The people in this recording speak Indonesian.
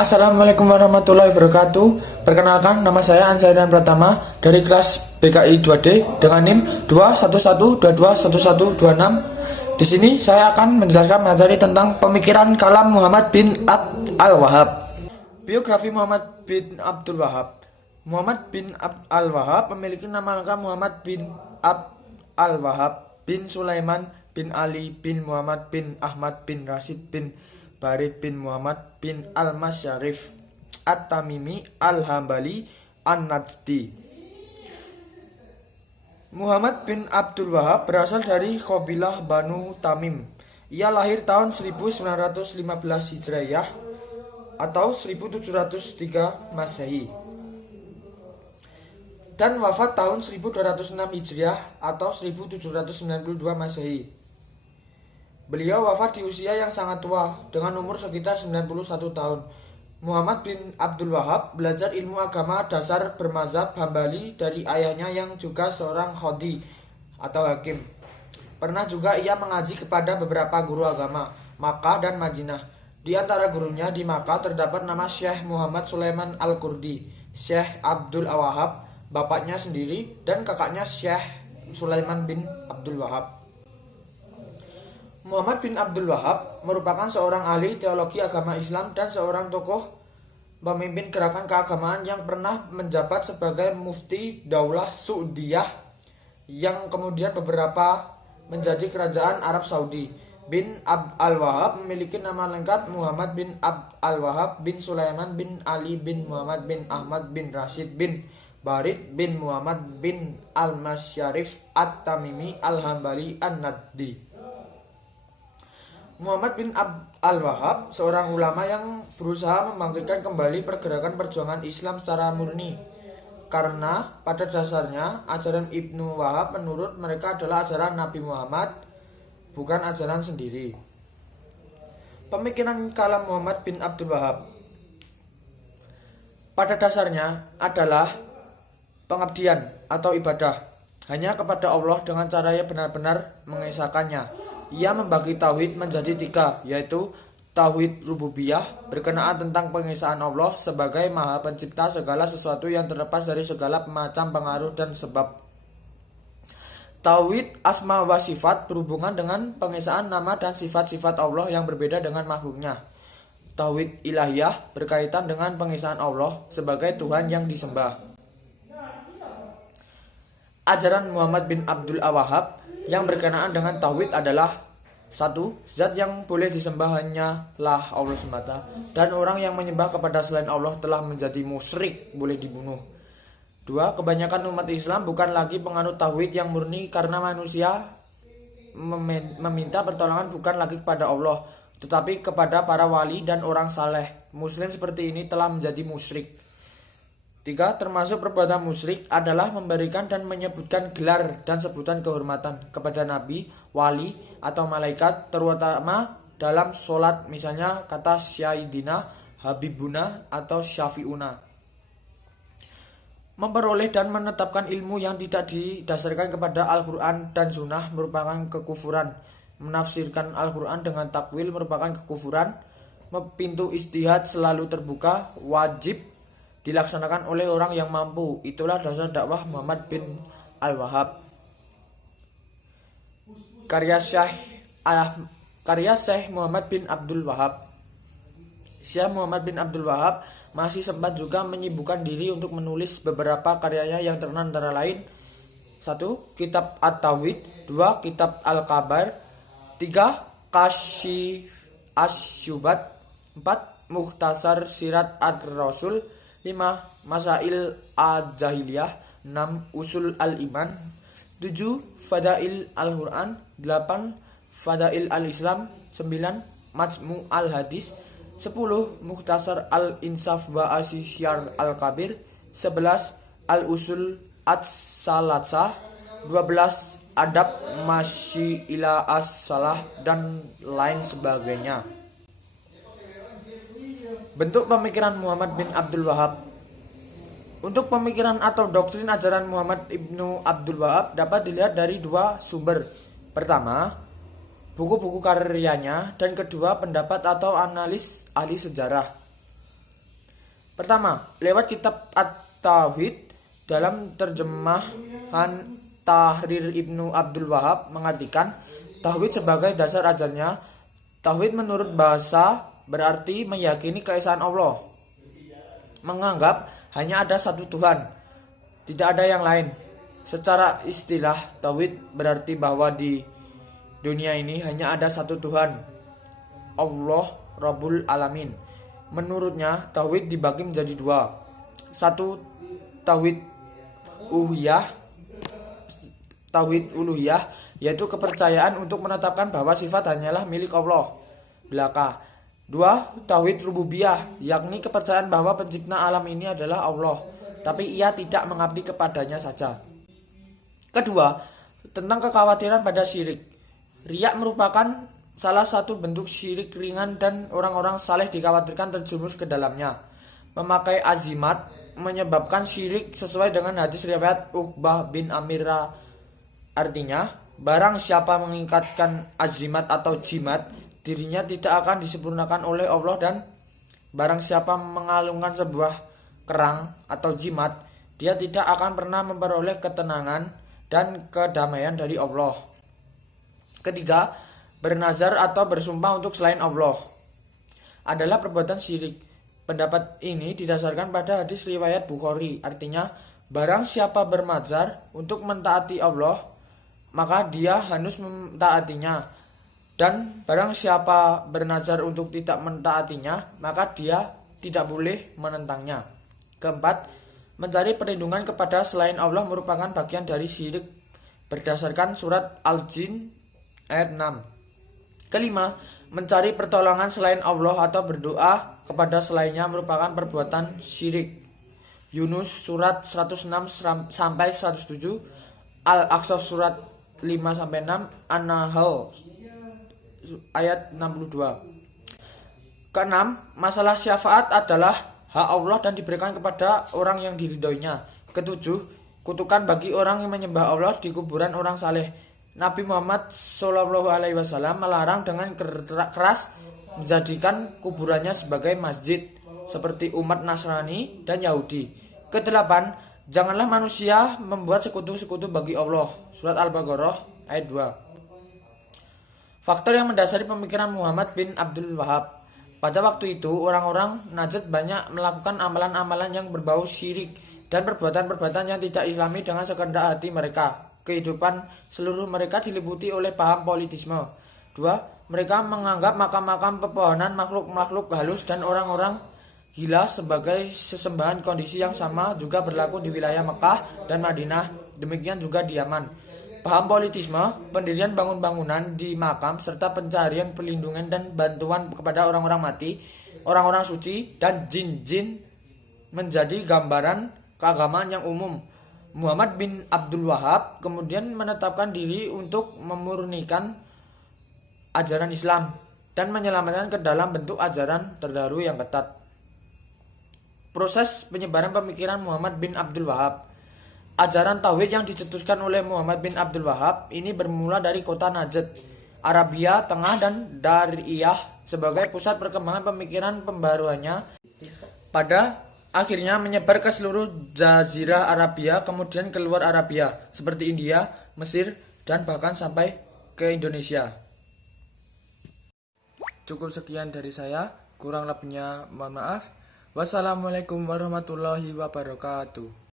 Assalamualaikum warahmatullahi wabarakatuh. Perkenalkan, nama saya Ansarian Pratama dari kelas BKI 2D dengan NIM 211221126. Di sini saya akan menjelaskan materi tentang pemikiran kalam Muhammad bin Abd al-Wahhab. Biografi Muhammad bin Abdul Wahhab. Muhammad bin Abd al-Wahhab memiliki nama lengkap Muhammad bin Abd al-Wahhab bin Sulaiman bin Ali bin Muhammad bin Ahmad bin Rashid bin Barid bin Muhammad bin Al-Masyarif At-Tamimi Al-Hambali An-Najdi. Muhammad bin Abdul Wahhab berasal dari kabilah Banu Tamim. Ia lahir tahun 1915 Hijriah atau 1703 Masehi dan wafat tahun 1206 Hijriah atau 1792 Masehi. Beliau wafat di usia yang sangat tua dengan umur sekitar 91 tahun. Muhammad bin Abdul Wahhab belajar ilmu agama dasar bermazhab Hambali dari ayahnya yang juga seorang qadhi atau hakim. Pernah juga ia mengaji kepada beberapa guru agama Makkah dan Madinah. Di antara gurunya di Makkah terdapat nama Syekh Muhammad Sulaiman Al-Qurdi, Syekh Abdul Wahhab, bapaknya sendiri, dan kakaknya Syekh Sulaiman bin Abdul Wahhab. Muhammad bin Abdul Wahhab merupakan seorang ahli teologi agama Islam dan seorang tokoh pemimpin gerakan keagamaan yang pernah menjabat sebagai mufti Daulah Saudiyah yang kemudian beberapa menjadi kerajaan Arab Saudi. Bin Abd al-Wahhab memiliki nama lengkap Muhammad bin Abd al-Wahhab bin Sulaiman bin Ali bin Muhammad bin Ahmad bin Rashid bin Barid bin Muhammad bin Al-Masyarif At-Tamimi Al-Hambali An-Najdi. Muhammad bin Abd al-Wahhab seorang ulama yang berusaha membangkitkan kembali pergerakan perjuangan Islam secara murni. Karena pada dasarnya ajaran Ibnu Wahab menurut mereka adalah ajaran Nabi Muhammad, bukan ajaran sendiri. Pemikiran kalam Muhammad bin Abdul Wahhab pada dasarnya adalah pengabdian atau ibadah hanya kepada Allah dengan cara yang benar-benar mengesahkannya. Ia membagi tauhid menjadi 3, yaitu tauhid rububiyah berkenaan tentang pengesahan Allah sebagai maha pencipta segala sesuatu yang terlepas dari segala macam pengaruh dan sebab. Tauhid asma wa sifat berhubungan dengan pengesahan nama dan sifat-sifat Allah yang berbeda dengan makhluknya. Tauhid ilahiyah berkaitan dengan pengesahan Allah sebagai Tuhan yang disembah. Ajaran Muhammad bin Abdul Wahhab yang berkenaan dengan tauhid adalah 1. Zat yang boleh disembah hanyalah Allah semata, dan orang yang menyembah kepada selain Allah telah menjadi musyrik, boleh dibunuh. 2. Kebanyakan umat Islam bukan lagi penganut tauhid yang murni karena manusia meminta pertolongan bukan lagi kepada Allah, tetapi kepada para wali dan orang saleh. Muslim seperti ini telah menjadi musyrik. 3. Termasuk perbuatan musyrik adalah memberikan dan menyebutkan gelar dan sebutan kehormatan kepada nabi, wali, atau malaikat, terutama dalam sholat, misalnya kata Syaidina, Habibuna, atau Syafi'una. Memperoleh dan menetapkan ilmu yang tidak didasarkan kepada Al-Quran dan Sunnah merupakan kekufuran. Menafsirkan Al-Quran dengan takwil merupakan kekufuran. Pintu ijtihad selalu terbuka, wajib dilaksanakan oleh orang yang mampu. Itulah dasar dakwah Muhammad bin al-Wahhab. Karya Syekh Muhammad bin Abdul Wahhab. Syekh Muhammad bin Abdul Wahhab masih sempat juga menyibukkan diri untuk menulis beberapa karyanya yang terkenal antara lain: 1. Kitab At-Tauhid, 2. Kitab Al-Kabar, 3. Kasyif Asy-Syubhat, 4. Mukhtasar Sirat Ar-Rasul, 5. Masail Al-Jahiliyah, 6. Usul Al-Iman, 7. Fadail Al-Quran, 8. Fadail Al-Islam, 9. Majmu' Al-Hadis, 10. Mukhtasar Al-Insaf wa Asyisyar Al-Kabir, 11. Al-Usul As-Salasah, 12. Adab Masyi ila As-Salah, dan lain sebagainya. Bentuk pemikiran Muhammad bin Abdul Wahhab. Untuk pemikiran atau doktrin ajaran Muhammad ibnu Abdul Wahhab dapat dilihat dari 2 sumber. Pertama, buku-buku karyanya, dan kedua, pendapat atau analis ahli sejarah. Pertama, lewat kitab At-Tauhid dalam terjemahan Tahrir Ibnu Abdul Wahab mengartikan tauhid sebagai dasar ajarnya. Tauhid menurut bahasa berarti meyakini keesaan Allah, menganggap hanya ada satu Tuhan, tidak ada yang lain. Secara istilah, tauhid berarti bahwa di dunia ini hanya ada satu Tuhan, Allah Rabbul Alamin. Menurutnya, tauhid dibagi menjadi dua. Satu, tauhid uluhiyah, yaitu kepercayaan untuk menetapkan bahwa sifat hanyalah milik Allah belaka. Dua, tauhid rububiyah, yakni kepercayaan bahwa pencipta alam ini adalah Allah, tapi ia tidak mengabdi kepadanya saja. Kedua, tentang kekhawatiran pada syirik. Riya merupakan salah satu bentuk syirik ringan dan orang-orang saleh dikhawatirkan terjerumus ke dalamnya. Memakai azimat menyebabkan syirik sesuai dengan hadis riwayat Uqbah bin Amira. Artinya, barang siapa mengikatkan azimat atau jimat, dirinya tidak akan disempurnakan oleh Allah, dan barang siapa mengalungkan sebuah kerang atau jimat, dia tidak akan pernah memperoleh ketenangan dan kedamaian dari Allah. Ketiga, bernazar atau bersumpah untuk selain Allah adalah perbuatan syirik. Pendapat ini didasarkan pada hadis riwayat Bukhari. Artinya, barang siapa bermazar untuk mentaati Allah, maka dia harus mentaatinya. Dan barang siapa bernazar untuk tidak mentaatinya, maka dia tidak boleh menentangnya. Keempat, mencari perlindungan kepada selain Allah merupakan bagian dari syirik berdasarkan surat Al-Jin ayat 6. Kelima, mencari pertolongan selain Allah atau berdoa kepada selainnya merupakan perbuatan syirik. Yunus surat 106 sampai 107, Al-Aqsas surat 5 sampai 6, An-Nahl ayat 62. Keenam, masalah syafaat adalah hak Allah dan diberikan kepada orang yang diridhoinya. Ketujuh, kutukan bagi orang yang menyembah Allah di kuburan orang saleh. Nabi Muhammad SAW melarang dengan keras menjadikan kuburannya sebagai masjid seperti umat Nasrani dan Yahudi. Kedelapan, janganlah manusia membuat sekutu-sekutu bagi Allah. Surat Al-Baqarah ayat 2. Faktor yang mendasari pemikiran Muhammad bin Abdul Wahab. Pada waktu itu, orang-orang Najd banyak melakukan amalan-amalan yang berbau syirik dan perbuatan-perbuatan yang tidak islami dengan sekehendak hati mereka. Kehidupan seluruh mereka diliputi oleh paham politisme. Dua, mereka menganggap makam-makam pepohonan, makhluk-makhluk halus dan orang-orang gila sebagai sesembahan. Kondisi yang sama juga berlaku di wilayah Mekah dan Madinah, demikian juga di Yaman. Paham politisme, pendirian bangun-bangunan di makam, serta pencarian perlindungan dan bantuan kepada orang-orang mati, orang-orang suci, dan jin-jin menjadi gambaran keagamaan yang umum. Muhammad bin Abdul Wahab kemudian menetapkan diri untuk memurnikan ajaran Islam dan menyelamatkan ke dalam bentuk ajaran terbaru yang ketat. Proses penyebaran pemikiran Muhammad bin Abdul Wahab. Ajaran tauhid yang dicetuskan oleh Muhammad bin Abdul Wahab ini bermula dari kota Najd, Arabia Tengah, dan Dariyah sebagai pusat perkembangan pemikiran pembaruannya. Pada akhirnya menyebar ke seluruh Jazirah Arabia, kemudian keluar Arabia seperti India, Mesir, dan bahkan sampai ke Indonesia. Cukup sekian dari saya, kurang lebihnya mohon maaf. Wassalamualaikum warahmatullahi wabarakatuh.